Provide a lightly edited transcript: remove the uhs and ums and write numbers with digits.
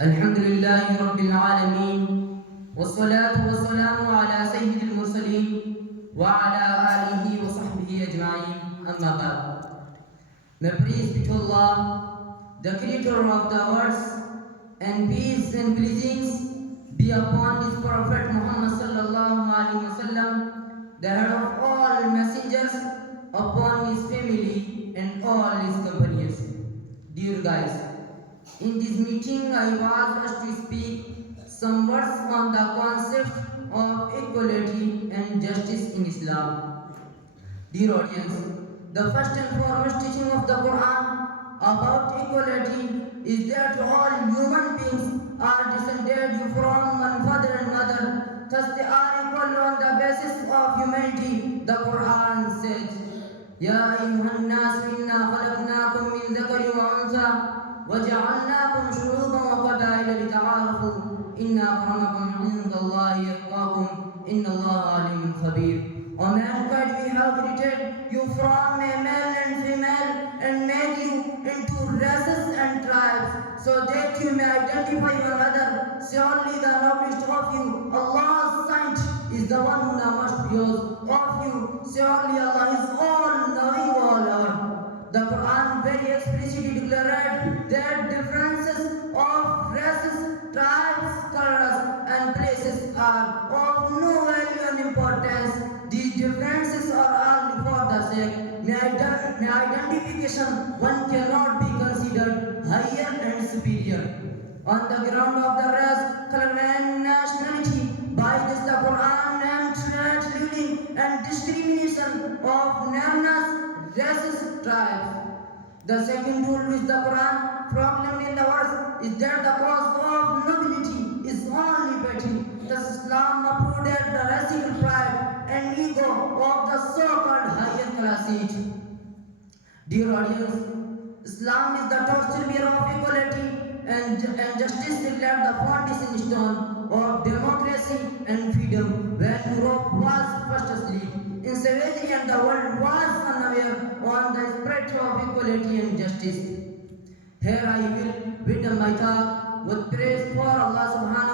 الحمد لله رب العالمين والصلاة والسلام على سيد المرسلين وعلى آله وصحبه أجمعين أما بعد. May praise be to Allah, the creator of the worlds, and peace and blessings be upon his prophet Muhammad sallallahu alaihi wasallam, the head of all messengers, upon his family and all his companions. Dear guys, in this meeting, I was asked to speak some words on the concept of equality and justice in Islam. Dear audience, the first and foremost teaching of the Quran about equality is that all human beings are descended from one father and mother, thus they are equal on the basis of humanity. The Quran says, يا أيها الناس إنا خلقناكم من ذكر وأنثى وجعلناكم شعوبا وقبائل لتعارفوا إن أكرمكم عند الله يتقاكم إن الله عليم خبير. O mankind, we have created you from a male and female and made you into races and tribes so that you may identify one another. Surely the noblest of you, Allah's saint, is the one who now must be yours of you. Surely Allah is all knowing, all over. The Quran very explicitly declared that differences of races, tribes, colors, and places are of no value and importance. These differences are only for the sake. May identification one cannot be considered higher and superior. On the ground of the race, color, and nationality, by this the Quran named living and discrimination of names, races, tribes. The second rule which the Quran proclaimed in the verse is that the cause of nobility is only petty. Thus Islam approved that the racial pride and ego of the so-called higher classes. Dear audience, Islam is the torchbearer of equality and justice, declared the foundation stone of democracy and freedom when Europe was first asleep in savagery and the world was unaware on the spread of equality and justice. Here I will begin my talk with praise for Allah subhanahu